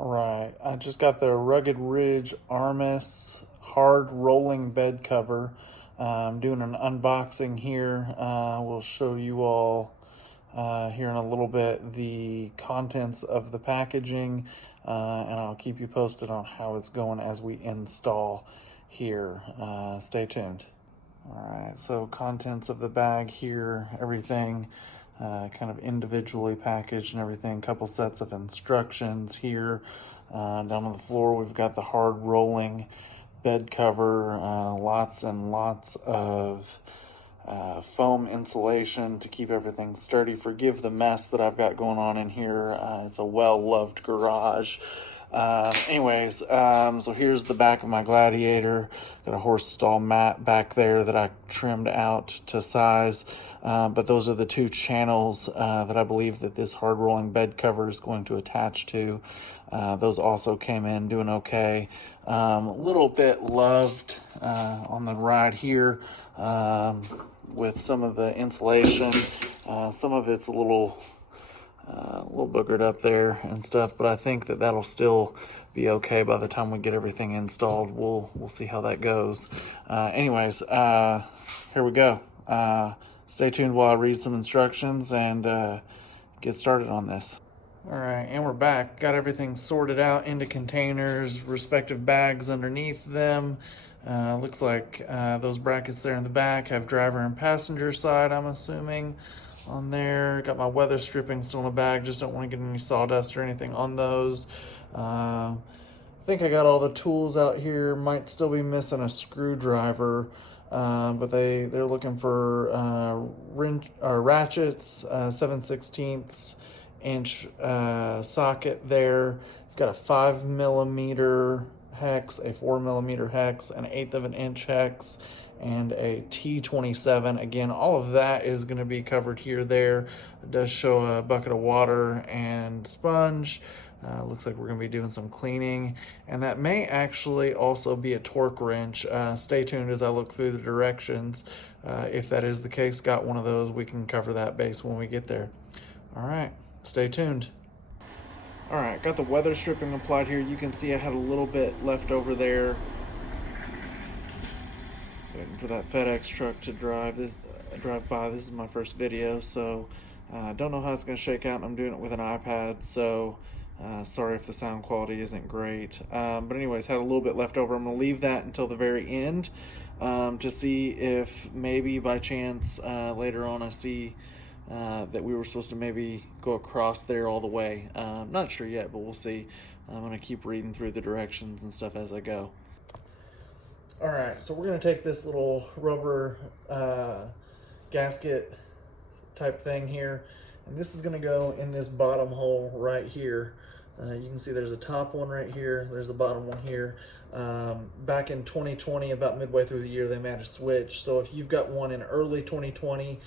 All right, I just got the Rugged Ridge Armis hard rolling bed cover. I'm doing an unboxing here. We'll show you all here in a little bit the contents of the packaging, and I'll keep you posted on how it's going as we install here. Stay tuned. All right, so contents of the bag here, everything kind of individually packaged and everything. Couple sets of instructions here. Down on the floor, we've got the hard rolling bed cover, lots and lots of foam insulation to keep everything sturdy. Forgive the mess that I've got going on in here. It's a well-loved garage. So here's the back of my Gladiator. Got a horse stall mat back there that I trimmed out to size. But those are the two channels that I believe that this hard rolling bed cover is going to attach to. Those also came in doing okay. A little bit loved on the ride here with some of the insulation. Some of it's a little boogered up there and stuff, but I think that that'll still be okay by the time we get everything installed. We'll see how that goes. Here we go. Stay tuned while I read some instructions and get started on this. All right, and we're back. Got everything sorted out into containers, respective bags underneath them. Looks like those brackets there in the back have driver and passenger side, I'm assuming, on there. Got my weather stripping still in the bag. Just don't want to get any sawdust or anything on those. I think I got all the tools out here. Might still be missing a screwdriver. But they're looking for ratchets, 7/16 inch socket there. We've got a 5mm hex, a 4mm hex, an 1/8 of an inch hex, and a T27. Again, all of that is going to be covered here. There it does show a bucket of water and sponge. Looks like we're going to be doing some cleaning, and that may actually also be a torque wrench. Stay tuned as I look through the directions. If that is the case, got one of those, we can cover that base when we get there. All right, stay tuned. All right, got the weather stripping applied here. You can see I had a little bit left over there. Waiting for that FedEx truck to drive by. This is my first video, so don't know how it's going to shake out, and I'm doing it with an iPad, so sorry if the sound quality isn't great. But anyways, had a little bit left over. I'm going to leave that until the very end to see if maybe by chance later on I see that we were supposed to maybe go across there all the way. Not sure yet, but we'll see. I'm going to keep reading through the directions and stuff as I go. All right, so we're going to take this little rubber gasket type thing here, and this is going to go in this bottom hole right here. You can see there's a top one right here, there's a bottom one here. Back in 2020, about midway through the year, they made a switch. So if you've got one in early 2020,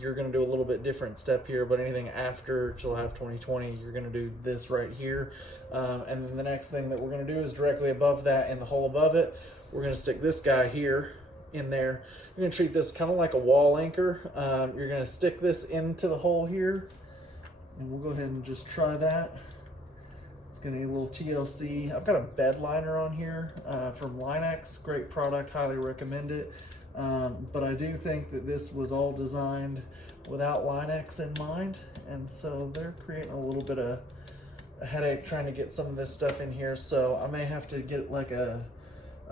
you're going to do a little bit different step here, but anything after July of 2020, you're going to do this right here. And then the next thing that we're going to do is directly above that, in the hole above it, we're going to stick this guy here in there. You're going to treat this kind of like a wall anchor. You're going to stick this into the hole here, and we'll go ahead and just try that. It's going to need a little TLC. I've got a bed liner on here from Linex. Great product, highly recommend it. But I do think that this was all designed without Linex in mind, and so they're creating a little bit of a headache trying to get some of this stuff in here. So I may have to get like a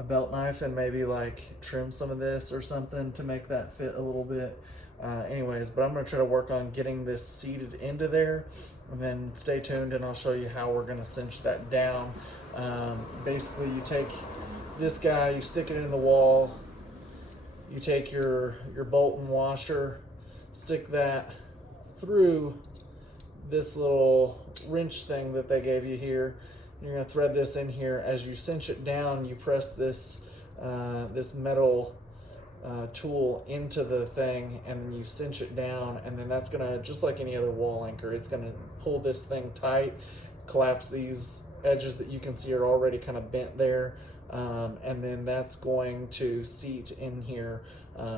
belt knife and maybe like trim some of this or something to make that fit a little bit. But I'm going to try to work on getting this seated into there, and then stay tuned and I'll show you how we're going to cinch that down. Basically, you take this guy, you stick it in the wall, you take your bolt and washer, stick that through this little wrench thing that they gave you here. You're going to thread this in here. As you cinch it down, you press this metal tool into the thing, and then you cinch it down, and then that's going to, just like any other wall anchor, it's going to pull this thing tight, collapse these edges that you can see are already kind of bent there, and then that's going to seat in here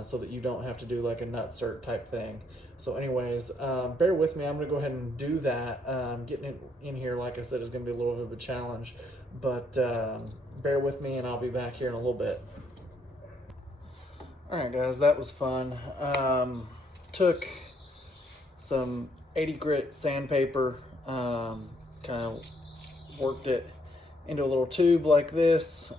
so that you don't have to do like a nutsert type thing. So anyways, bear with me. I'm going to go ahead and do that. Getting it in here, like I said, is going to be a little bit of a challenge, but bear with me and I'll be back here in a little bit. All right, guys, that was fun. Took some 80 grit sandpaper, kind of worked it into a little tube like this,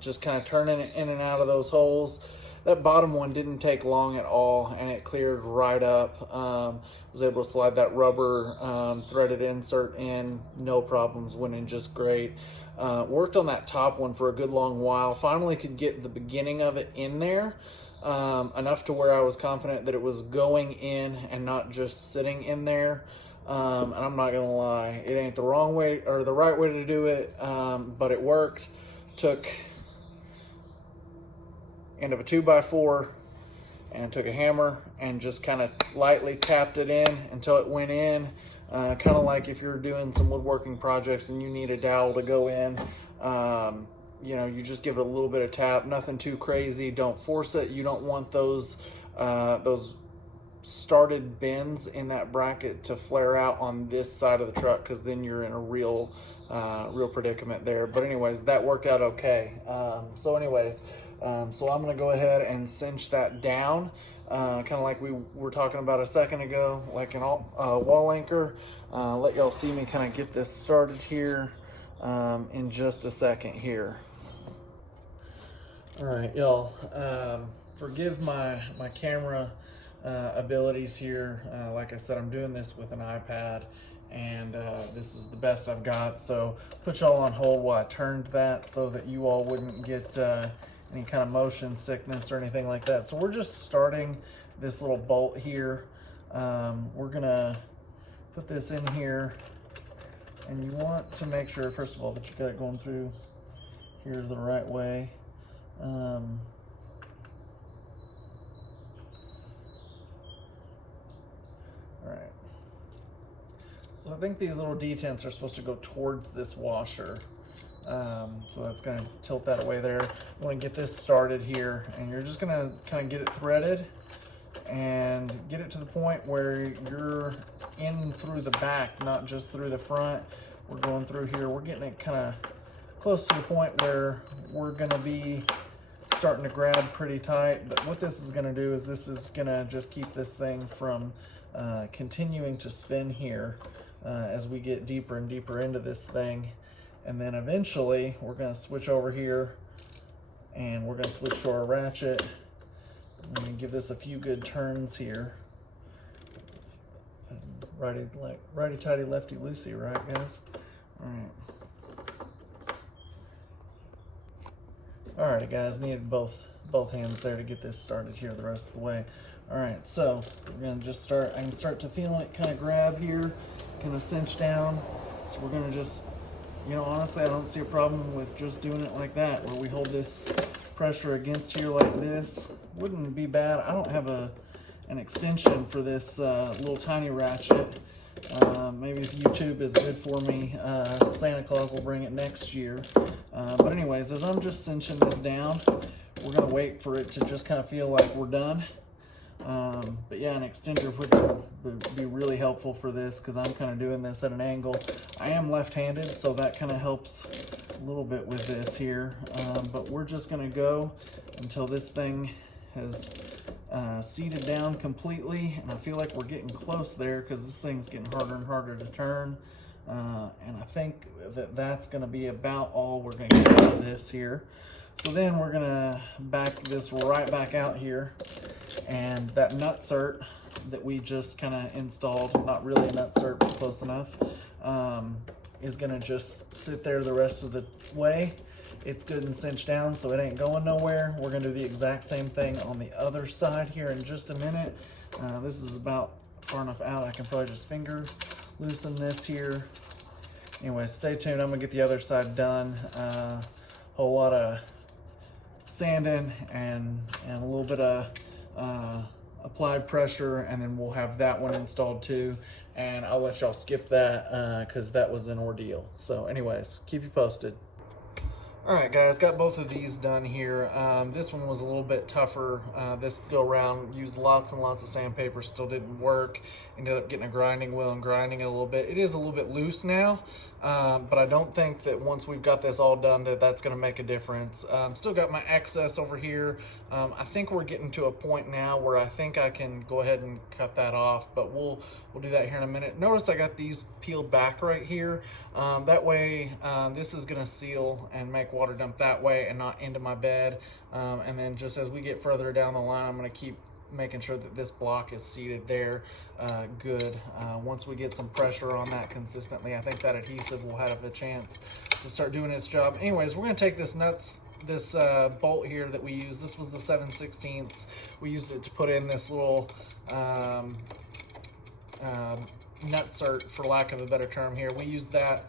just kind of turning it in and out of those holes. That bottom one didn't take long at all, and it cleared right up. Was able to slide that rubber threaded insert in, no problems, went in just great. Worked on that top one for a good long while. Finally could get the beginning of it in there, enough to where I was confident that it was going in and not just sitting in there. And I'm not gonna lie, it ain't the wrong way or the right way to do it, but it worked. Took end of a 2x4 and took a hammer and just kind of lightly tapped it in until it went in. Kind of like if you're doing some woodworking projects and you need a dowel to go in, you know, you just give it a little bit of tap, nothing too crazy. Don't force it. You don't want those started bends in that bracket to flare out on this side of the truck, because then you're in a real predicament there. But anyways, that worked out okay. So I'm going to go ahead and cinch that down, kind of like we were talking about a second ago, like an wall anchor. Let y'all see me kind of get this started here in just a second here. All right, y'all, forgive my camera abilities here. Like I said, I'm doing this with an iPad, and this is the best I've got. So put y'all on hold while I turned that so that you all wouldn't get any kind of motion sickness or anything like that. So we're just starting this little bolt here. We're gonna put this in here, and you want to make sure, first of all, that you got it going through here the right way. All right. So I think these little detents are supposed to go towards this washer. So that's going to tilt that away there. I want to get this started here, and you're just going to kind of get it threaded and get it to the point where you're in through the back, not just through the front. We're going through here. We're getting it kind of close to the point where we're going to be starting to grab pretty tight. But what this is going to do is this is going to just keep this thing from continuing to spin here as we get deeper and deeper into this thing. And then eventually we're going to switch over here and we're going to switch to our ratchet. I'm going to give this a few good turns here. Righty tighty, lefty loosey, right, guys? All right, guys, needed both hands there to get this started here the rest of the way. All right, so we're going to just start. I can start to feel it kind of grab here, kind of cinch down. So we're going to just, you know, honestly, I don't see a problem with just doing it like that, where we hold this pressure against here like this. Wouldn't be bad. I don't have an extension for this little tiny ratchet. Maybe if YouTube is good for me, Santa Claus will bring it next year. But anyways, as I'm just cinching this down, we're going to wait for it to just kind of feel like we're done. But yeah, an extender would be really helpful for this, because I'm kind of doing this at an angle. I am left-handed, so that kind of helps a little bit with this here. But we're just going to go until this thing has seated down completely, and I feel like we're getting close there, because this thing's getting harder and harder to turn. And I think that that's going to be about all we're going to get out of this here. So then we're going to back this right back out here, and that nutsert that we just kind of installed, not really a nutsert, but close enough, is going to just sit there the rest of the way. It's good and cinched down, so it ain't going nowhere. We're going to do the exact same thing on the other side here in just a minute. This is about far enough out, I can probably just finger loosen this here. Anyway, stay tuned. I'm going to get the other side done. Whole lot of sanding and a little bit of applied pressure, and then we'll have that one installed too. And I'll let y'all skip that because that was an ordeal. So anyways, keep you posted. All right, guys, got both of these done here. This one was a little bit tougher. This go round, used lots and lots of sandpaper, still didn't work. Ended up getting a grinding wheel and grinding it a little bit. It is a little bit loose now, but I don't think that once we've got this all done that that's going to make a difference. Still got my excess over here. I think we're getting to a point now where I think I can go ahead and cut that off, but we'll do that here in a minute. Notice I got these peeled back right here. That way, this is going to seal and make water dump that way and not into my bed. And then just as we get further down the line, I'm going to keep making sure that this block is seated there good. Once we get some pressure on that consistently, I think that adhesive will have a chance to start doing its job. Anyways, we're going to take this bolt here that we used. This was the 7/16. We used it to put in this little nutsert, for lack of a better term here. We used that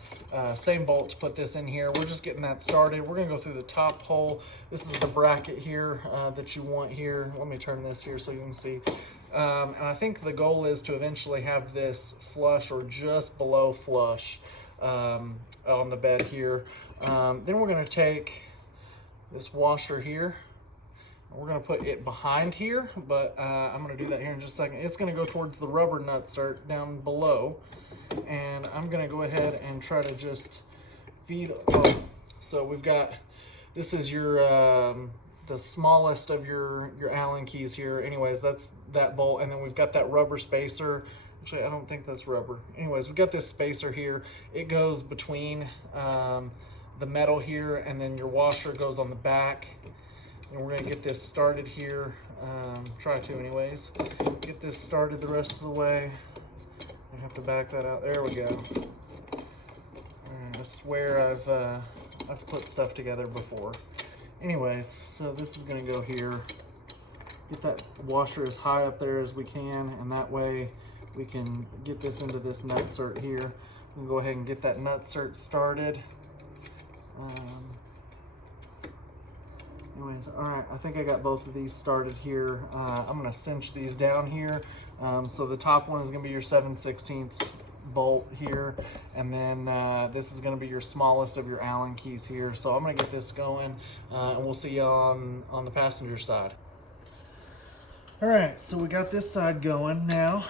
same bolt to put this in here. We're just getting that started. We're going to go through the top hole. This is the bracket here that you want here. Let me turn this here so you can see. And I think the goal is to eventually have this flush or just below flush on the bed here. Then we're going to take this washer here. We're going to put it behind here, but I'm going to do that here in just a second. It's going to go towards the rubber nutsert down below, and I'm going to go ahead and try to just feed. So we've got, this is your the smallest of your Allen keys here. Anyways, that's that bolt, and then we've got that rubber spacer. Actually, I don't think that's rubber. Anyways, we've got this spacer here. It goes between the metal here, and then your washer goes on the back. And we're going to get this started here. Try to anyways. Get this started the rest of the way. I have to back that out. There we go. I swear I've put stuff together before. Anyways, so this is going to go here. Get that washer as high up there as we can, and that way we can get this into this nutsert here. We'll go ahead and get that nutsert started. Anyways, all right, I think I got both of these started here. I'm going to cinch these down here. So the top one is going to be your 7/16 bolt here, and then this is going to be your smallest of your Allen keys here. So I'm going to get this going, and we'll see you on the passenger side. All right, so we got this side going now,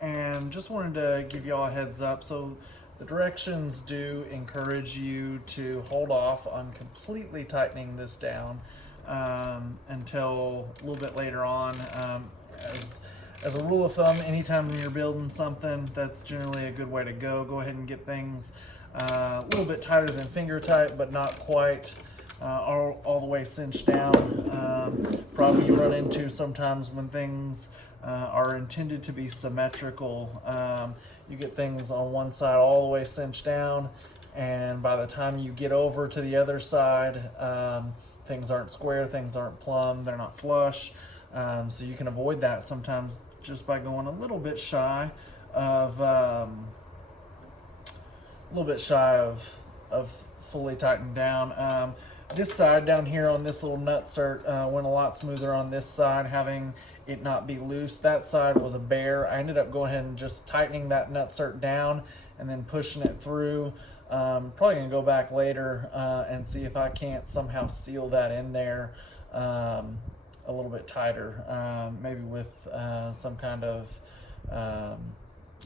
and just wanted to give you all a heads up. So the directions do encourage you to hold off on completely tightening this down until a little bit later on. As a rule of thumb, anytime you're building something, that's generally a good way to go. Go ahead and get things a little bit tighter than finger tight, but not quite all the way cinched down. Probably you run into sometimes when things are intended to be symmetrical. You get things on one side all the way cinched down, and by the time you get over to the other side, things aren't square, things aren't plumb, they're not flush. So you can avoid that sometimes just by going a little bit shy of fully tightened down. This side down here on this little nutsert went a lot smoother on this side, having it not be loose. That side was a bear. I ended up going ahead and just tightening that nutsert down and then pushing it through. Probably gonna go back later and see if I can't somehow seal that in there a little bit tighter, maybe with some kind of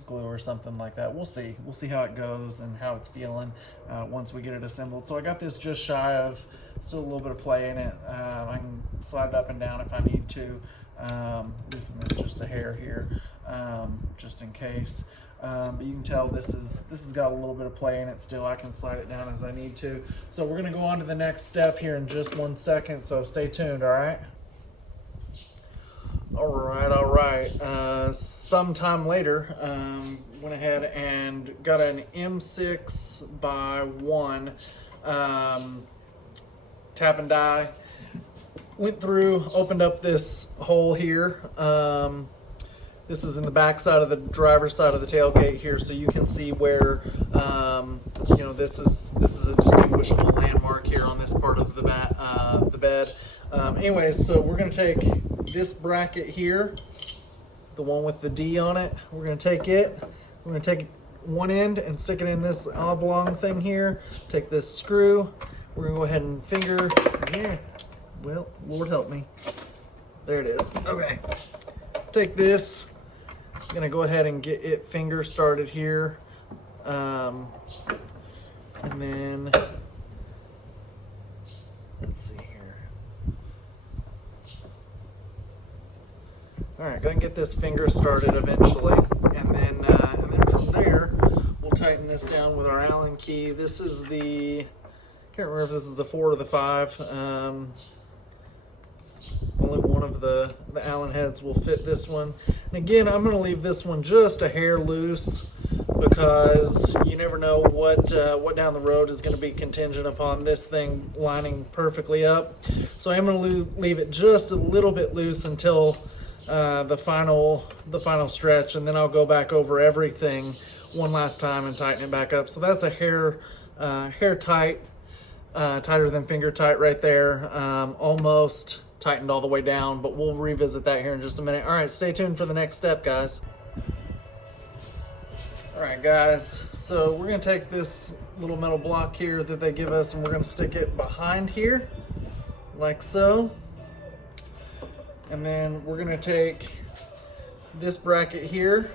glue or something like that. We'll see how it goes and how it's feeling once we get it assembled. So I got this just shy of, still a little bit of play in it. I can slide it up and down if I need to. Loosen this just a hair here, just in case. But you can tell this has got a little bit of play in it still. I can slide it down as I need to. So we're gonna go on to the next step here in just 1 second, so stay tuned, all right? All right. Sometime later, went ahead and got an M6x1 tap and die. Went through, opened up this hole here. This is in the back side of the driver's side of the tailgate here, so you can see where this is a distinguishable landmark here on this part of the bed. Anyways, so we're going to take this bracket here, the one with the D on it. We're going to take it. We're going to take one end and stick it in this oblong thing here. Take this screw. We're gonna go ahead and finger, yeah, well, Lord help me. There it is, okay. Take this, I'm gonna go ahead and get it finger started here. And then, let's see here. All right, gonna get this finger started eventually. And then from there, we'll tighten this down with our Allen key. This is the, can't remember if this is the 4 or the 5. It's only one of the Allen heads will fit this one. And again, I'm going to leave this one just a hair loose because you never know what down the road is going to be contingent upon this thing lining perfectly up. So I'm going to leave it just a little bit loose until the final stretch, and then I'll go back over everything one last time and tighten it back up. So that's a hair tight. Tighter than finger tight right there. Almost tightened all the way down, but we'll revisit that here in just a minute. All right, stay tuned for the next step, guys. All right, guys, so we're gonna take this little metal block here that they give us and we're gonna stick it behind here, like so. And then we're gonna take this bracket here.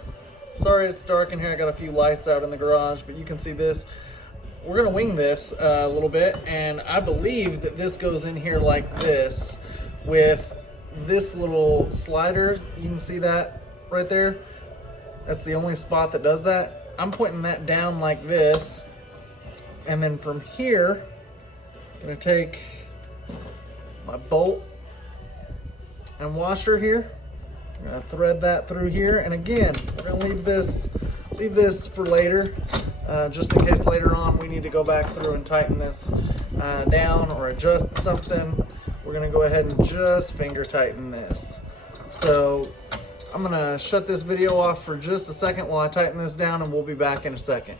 Sorry it's dark in here, I got a few lights out in the garage, but you can see this. We're gonna wing this a little bit, and I believe that this goes in here like this with this little slider. You can see that right there. That's the only spot that does that. I'm pointing that down like this, and then from here, I'm gonna take my bolt and washer here. I'm gonna thread that through here, and again, we're gonna leave this for later. Just in case later on we need to go back through and tighten this down or adjust something, we're gonna go ahead and just finger tighten this. So I'm gonna shut this video off for just a second while I tighten this down, and we'll be back in a second.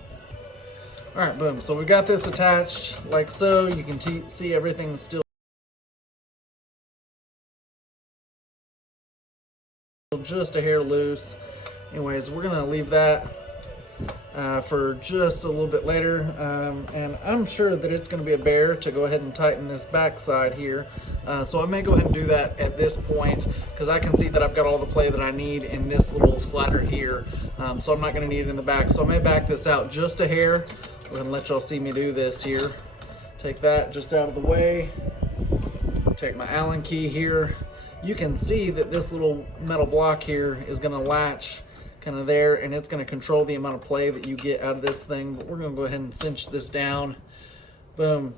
All right, boom, so we got this attached like so. You can see everything is still just a hair loose. Anyways, we're gonna leave that for just a little bit later, and I'm sure that it's going to be a bear to go ahead and tighten this back side here, so I may go ahead and do that at this point because I can see that I've got all the play that I need in this little slider here, so I'm not going to need it in the back, so I may back this out just a hair. Go ahead and let y'all see me do this here. Take that just out of the way, take my Allen key here. You can see that this little metal block here is going to latch kind of there, and it's going to control the amount of play that you get out of this thing. But we're going to go ahead and cinch this down. Boom.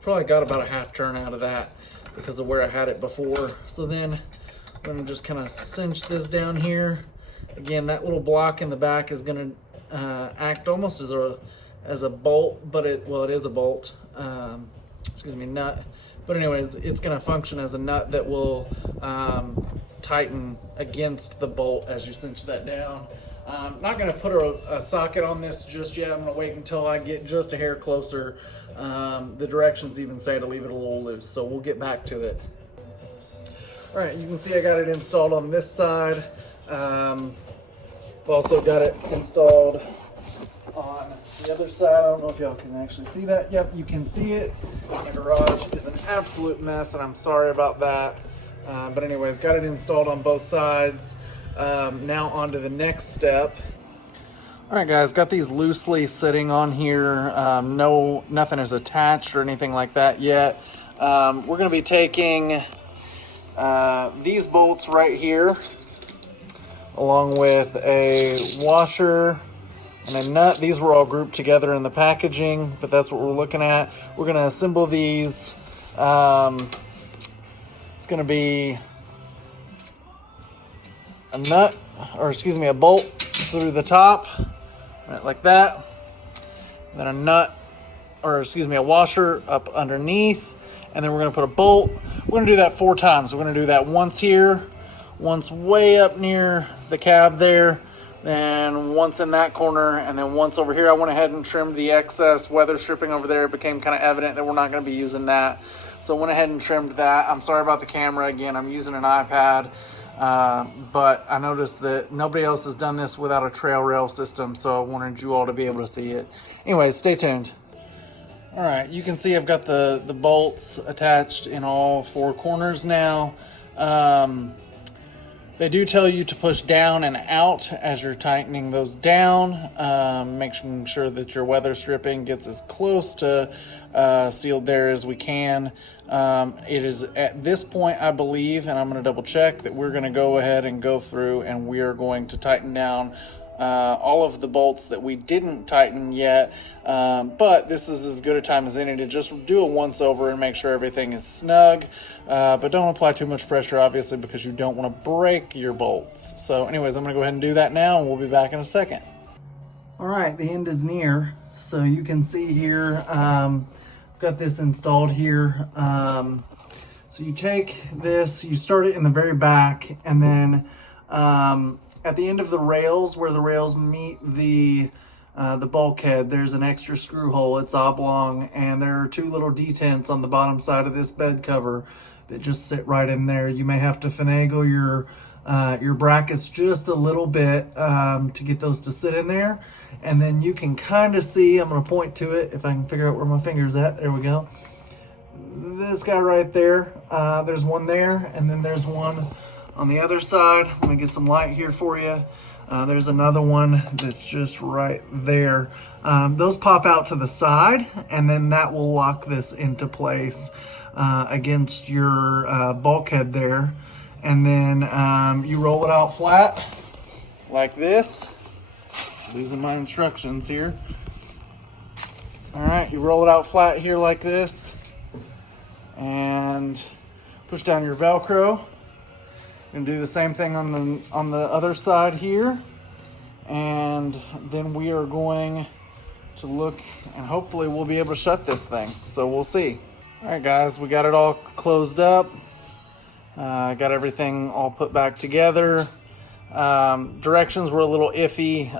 Probably got about a half turn out of that because of where I had it before. So then I'm going to just kind of cinch this down here. Again, that little block in the back is going to act almost as a bolt, but it is a bolt. Nut. But anyways, it's going to function as a nut that will tighten against the bolt as you cinch that down. I'm not going to put a socket on this just yet. I'm going to wait until I get just a hair closer. The directions even say to leave it a little loose, so we'll get back to it. All right, you can see I got it installed on this side. I've also got it installed on the other side. I don't know if y'all can actually see that. Yep, you can see it. My garage is an absolute mess, and I'm sorry about that. But anyways, got it installed on both sides. Now on to the next step. All right, guys, got these loosely sitting on here. Nothing is attached or anything like that yet. We're going to be taking these bolts right here, along with a washer and a nut. These were all grouped together in the packaging, but that's what we're looking at. We're going to assemble these. It's going to be a bolt through the top, right, like that. Then a washer up underneath, and then we're going to put a bolt. We're going to do that 4 times. We're going to do that once here, once way up near the cab there, then once in that corner, and then once over here. I went ahead and trimmed the excess weather stripping over there. It became kind of evident that we're not going to be using that, so I went ahead and trimmed that. I'm sorry about the camera. Again, I'm using an iPad. But I noticed that nobody else has done this without a trail rail system, so I wanted you all to be able to see it. Anyways, stay tuned. All right, you can see I've got the bolts attached in all four corners now. They do tell you to push down and out as you're tightening those down, making sure that your weather stripping gets as close to sealed there as we can. It is at this point, I believe, and I'm going to double check, that we're going to go ahead and go through and we are going to tighten down all of the bolts that we didn't tighten yet, but this is as good a time as any to just do a once over and make sure everything is snug, but don't apply too much pressure, obviously, because you don't want to break your bolts. So anyways, I'm going to go ahead and do that now, and we'll be back in a second. All right, the end is near, so you can see here, I've got this installed here. So you take this, you start it in the very back, and then at the end of the rails, where the rails meet the bulkhead, there's an extra screw hole. It's oblong, and there are two little detents on the bottom side of this bed cover that just sit right in there. You may have to finagle your brackets just a little bit to get those to sit in there. And then you can kind of see, I'm going to point to it if I can figure out where my finger's at. There we go. This guy right there, there's one there, and then there's one on the other side. I'm gonna get some light here for you. There's another one that's just right there. Those pop out to the side, and then that will lock this into place against your bulkhead there. And then you roll it out flat like this. Losing my instructions here. All right, you roll it out flat here like this, and push down your Velcro. Gonna do the same thing on the other side here, and then we are going to look, and hopefully we'll be able to shut this thing. So we'll see. All right, guys, we got it all closed up. Got everything all put back together. Directions were a little iffy.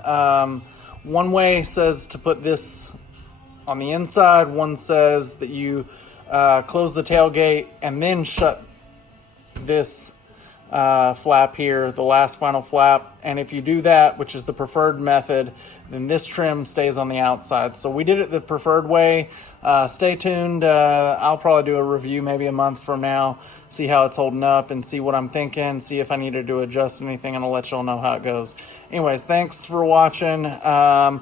One way says to put this on the inside. One says that you close the tailgate and then shut this flap here, the last final flap. And if you do that, which is the preferred method, then this trim stays on the outside. So we did it the preferred way. Stay tuned. I'll probably do a review maybe a month from now, see how it's holding up and see what I'm thinking, see if I needed to adjust anything, and I'll let y'all know how it goes. Anyways, thanks for watching. I've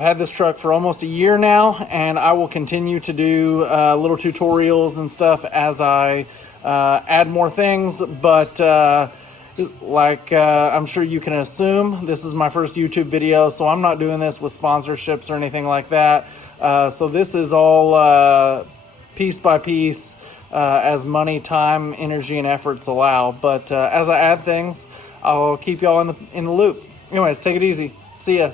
had this truck for almost a year now, and I will continue to do little tutorials and stuff as I add more things, but I'm sure you can assume, this is my first YouTube video, so I'm not doing this with sponsorships or anything like that. So this is all piece by piece, as money, time, energy, and efforts allow. But as I add things, I'll keep y'all in the loop. Anyways, take it easy. See ya.